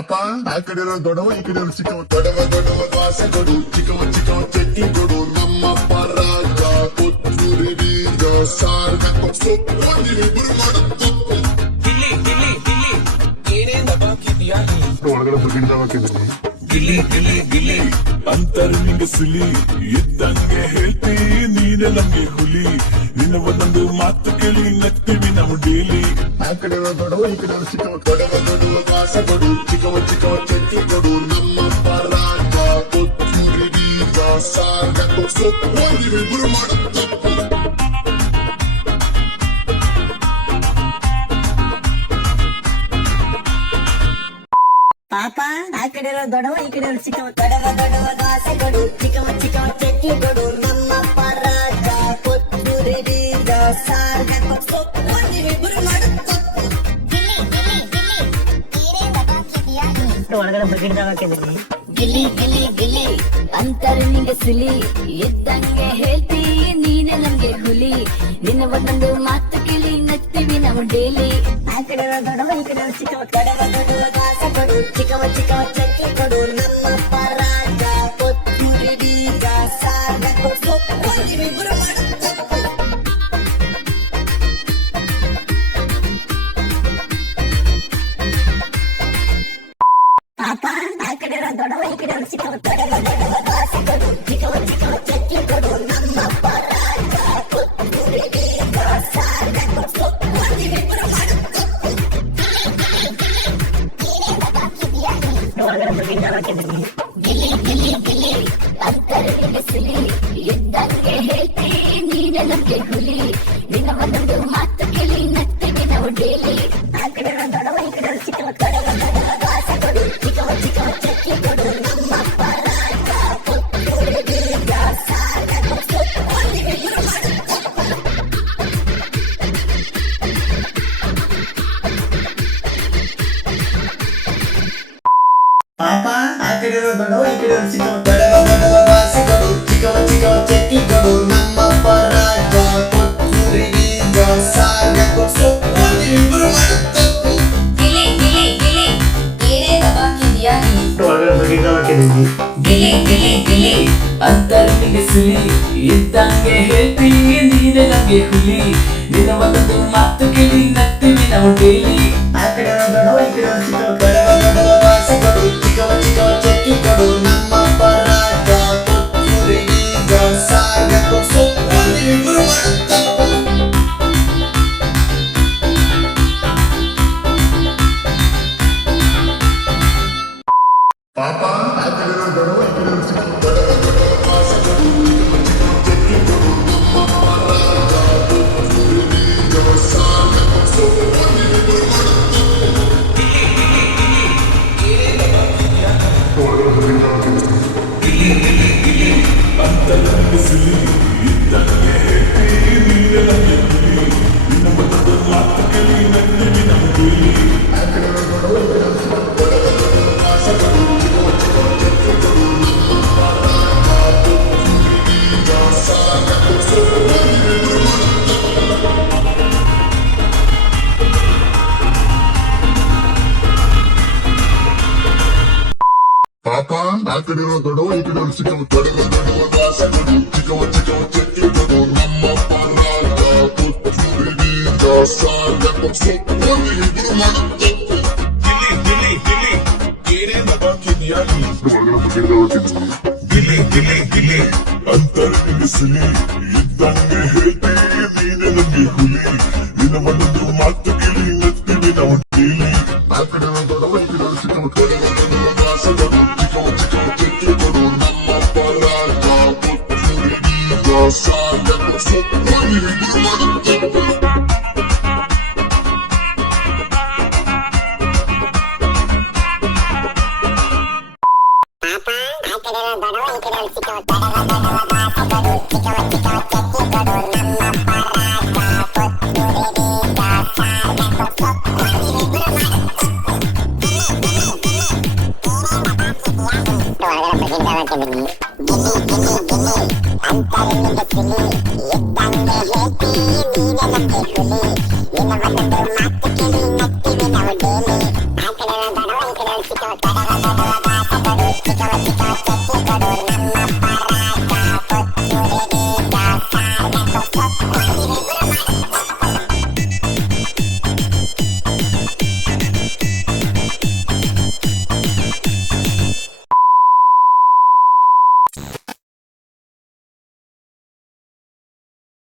ಪಾಪ ಆ ಕಡೆ ಇರೋ ದೊಡ್ಡವ ಈ ಕಡೆ ಇರೋ ಚಿಕ್ಕವ ದೊಡ್ಡವ ದ್ವಾಸೆ ಕೊಡು ಚಿಕ್ಕವ ಚಟ್ನಿ ಕೊಡು ನಮ್ಮಪ್ಪ ರಾಜ ಕೊತ್ತೂರಿ ಬೀಜ ಸಾರ್ಗ ಸೊಪ್ಪು ಒಂದಿಬ್ಬರು ಮಾಡುತ್ತ ಏನೇನ ಬಾಕಿದ್ಯಾ ಒಳಗಡೆ ಬುಗಿಂದ ಹಾಕಿದ್ದೀನಿ ಗಿಲಿ ಅಂತಾರೆ ನಿಂಗೆ ಸುಲಿ ಇದ್ದಂಗೆ ಹೇಳ್ತಿ ನೀನೆ ನಮ್ಗೆ ಹುಲಿ ನಿನ್ನ ಒಂದೊಂದು ಮಾತು ಕೇಳಿ ನಗ್ತೀವಿ ನಾವು ಡೈಲಿ ಆ ಕಡೆ ದೊಡ್ಡವ ಈ ಕಡೆ ಚಿಕ್ಕವ ದೊಡ್ಡವ ದ್ವಾಸ ಕೊಡು ಚಿಕ್ಕವ ಚಟ್ನಿ ಕೊಡು ನಮ್ಮಪ್ಪ ರಾಜ ಕೊತ್ತೂರಿ ಬೀಜ ಸಾರ್ಗ ಸೊಪ್ಪು ಒಂದಿಬ್ಬರು ಮಾಡುತ್ತ ಪಾಪ ಆ ಕಡೆ ಇರೋ ದೊಡ್ಡವ ಈ ಕಡೆ ಇರೋ ಚಿಕ್ಕವ ದೊಡ್ಡವ ದ್ವಾಸೆ ಕೊಡು ಚಿಕ್ಕವ ಚಟ್ನಿ ಕೊಡು ನಮ್ಮಪ್ಪ ರಾಜ ಕೊತ್ತೂರಿ ಬೀಜ ಸಾರ್ಗ ಸೊಪ್ಪು ಒಂದಿಬ್ಬರು ಮಾಡುತ್ತ ಒಳಗಡೆ ಬಕೆಟ್ದಾಗ ಹಾಕಿದ್ದೀನಿ ಗಿಲಿ ಅಂತಾರೆ ನಿಂಗೆ ಸುಲಿ ಇದ್ದಂಗೆ ಹೇಳ್ತಿ ನೀನೆ ನಮ್ಗೆ ಹುಲಿ ನಿನ್ನ ಒಂದೊಂದು ಮಾತು ಕೇಳಿ ನಗ್ತೀವಿ ನಾವು ಡೈಲಿ ಆ ಕಡೆ ದೊಡ್ಡವ ಈ ಕಡೆ ಚಿಕ್ಕವ ದೊಡ್ಡವ ದಾಸ ಕೊಡು ಚಿಕ್ಕವ ಚಟ್ನಿ ಕೊಡು ನಮ್ಮಪ್ಪ ರಾಜ ಕೊತ್ತೂರಿ ಬೀಜ ಸಾರ್ಗ ಸೊಪ್ಪು ಒಂದಿಬ್ಬರು ಮಾಡುತ್ತ ಪಾಪ ಆ ಕಡೆ ದೊಡ್ಡವ ಈ ಕಡೆ ಚಿಕ್ಕವ ದೊಡ್ಡವ ದ್ವಾಸೆ ಕೊಡು ಚಿಕ್ಕವ ಚಟ್ನಿ ಕೊಡು ನಮ್ಮಪ್ಪ ರಾಜ ಕೊತ್ತೂರಿ ಬೀಜ ಸಾರ್ಗ ಸೊಪ್ಪು ಒಂದಿಬ್ಬರು ಮಾಡುತ್ತ ಒಳಗಡೆ ಬಕೆಟ್ದಾಗ ಹಾಕಿದ್ದೀನಿ ಗಿಲಿ ಅಂತಾರೆ ನಿಂಗೆ ಸುಲಿ ಇದ್ದಂಗೆ ಹೇಳ್ತಿ ನೀನೆ ನಮ್ಗೆ ಹುಲಿ ನಿನ್ನ ಒಂದೊಂದು ಮಾತು ಕೇಳಿ ನಗ್ತೀವಿ ನಾವು ಡೈಲಿ ಆ ಕಡೆ ದೊಡ್ಡವ ಈ ಕಡೆ ಚಿಕ್ಕವ ದೊಡ್ಡವ ದ್ವಾಸೆ ಕೊಡು ಚಿಕ್ಕವ ಚಟ್ನಿ ಕೊಡು ನಮ್ಮಪ್ಪ ರಾಜ ಕೊತ್ತೂರಿ ಬೀಜ ಸಾರ್ಗ ಸೊಪ್ಪು ಒಂದಿಬ್ಬರು ಮಾಡುತ್ತ ಪಾಪ ಆ ಕಡೆ ದೊಡ್ಡವ ಈ ಕಡೆ ಚಿಕ್ಕವ ದೊಡ್ಡವ ದ್ವಾಸೆ ಕೊಡು ಚಿಕ್ಕವ ಚಟ್ನಿ ಕೊಡು ನಮ್ಮಪ್ಪ ರಾಜ ಕೊತ್ತೂರಿ ಬೀಜ ಸಾರ್ಗ ಸೊಪ್ಪು ಒಂದಿಬ್ಬರು ಮಾಡುತ್ತ ಏನೇನ ಬಾಕಿದ್ಯಾ ಒಳಗಡೆ ಬಕೆಟ್ದಾಗ ಹಾಕಿದ್ದೀನಿ ಗಿಲಿ ಅಂತಾರೆ ನಿಂಗೆ ಸುಲಿ ಇದ್ದಂಗೆ ಹೇಳ್ತಿ ನೀನೆ ನಮ್ಗೆ ಹುಲಿ ನಿನ್ನ ಒಂದೊಂದು ಮಾತು ಕೇಳಿ ನಗ್ತೀವಿ ನಾವು ಡೈಲಿ ಆ ಕಡೆ ದೊಡ್ಡವ ಈ ಕಡೆ ಚಿಕ್ಕವ ದೊಡ್ಡವ ದ್ವಾಸೆ ಕೊಡು ಚಿಕ್ಕವ ಚಟ್ನಿ ಕೊಡು ನಮ್ಮಪ್ಪ ರಾಜ ಕೊತ್ತೂರಿ ಬೀಜ ಸಾರ್ಗ ಸೊಪ್ಪು ಒಂದಿಬ್ಬರು ಮಾಡುತ್ತ ಪಾಪ ಆ ಕಡೆ ದೊಡ್ಡವ ಈ ಕಡೆ ಚಿಕ್ಕವ ದೊಡ್ಡವ ದ್ವಾಸೆ ಕೊಡು ಚಟ್ನಿ ಕೊಡು ನಮ್ಮಪ್ಪ ರಾಜ ಕೊತ್ತೂರಿ ಬೀಜ ಸಾರ್ಗ ಸೊಪ್ಪು ಒಂದಿಬ್ಬರು ಮಾಡುತ್ತ ಒಳಗಡೆ ಬಕೆಟ್ದಾಗ ಹಾಕಿದ್ದೀನಿ ಅಂತಾರೆ ನಿಂಗೆ ಸುಲಿ ಇದ್ದಂಗೆ ಹೇಳ್ತಿ ನೀನೆ ನಮ್ಗೆ ಹುಲಿ ನಿನ್ನ ಒಂದೊಂದು ಮಾತು ಕೇಳಿ ನಗ್ತೀವಿ ನಾವು ಡೈಲಿ ಆ ಕಡೆ ದೊಡ್ಡವ ಈ ಕಡೆ ಚಿಕ್ಕವ ದೊಡ್ಡವ ದ್ವಾಸೆ ಕೊಡು ಚಿಕ್ಕವ ಚಟ್ನಿ ಕೊಡು ನಮ್ಮಪ್ಪ ರಾಜ ಕೊತ್ತೂರಿ ಬೀಜ ಸಾರ್ಗ ಸೊಪ್ಪು ಒಂದಿಬ್ಬರು ಮಾಡುತ್ತ ಪಾಪ ಆ ಕಡೆ ದೊಡ್ಡವ ಈ ಕಡೆ ಚಿಕ್ಕವ ದೊಡ್ಡವ ದ್ವಾಸೆ ಕೊಡು ಚಿಕ್ಕವ ಚಟ್ನಿ ಕೊಡು ನಮ್ಮಪ್ಪ ರಾಜ ಕೊತ್ತೂರಿ ಬೀಜ ಸಾರ್ಗ ಸೊಪ್ಪು ಒಂದಿಬ್ಬರು ಮಾಡುತ್ತ ಏನೇನ ಬಾಕಿದ್ಯಾ ಒಳಗಡೆ ಬಕೆಟ್ದಾಗ ಹಾಕಿದ್ದೀನಿ ಗಿಲಿ ಅಂತಾರೆ ನಿಂಗೆ ಸುಲಿ ಇದ್ದಂಗೆ ಹೇಳ್ತಿ ನೀನೆ ನಮ್ಗೆ ಹುಲಿ ನಿನ್ನ ಒಂದೊಂದು ಮಾತು ಕೇಳಿ ನಗ್ತೀವಿ ನಾವು ಡೈಲಿ ಆ ಕಡೆ ದೊಡ್ಡವ ಈ ಕಡೆ ಚಿಕ್ಕವ ದೊಡ್ಡವ ದ್ವಾಸೆ ಕೊಡು ಚಿಕ್ಕವ ಚಟ್ನಿ ಕೊಡು ನಮ್ಮಪ್ಪ ರಾಜ ಕೊತ್ತೂರಿ ಬೀಜ ಸಾರ್ಗ ಸೊಪ್ಪು ಒಂದಿಬ್ಬರು ಮಾಡುತ್ತ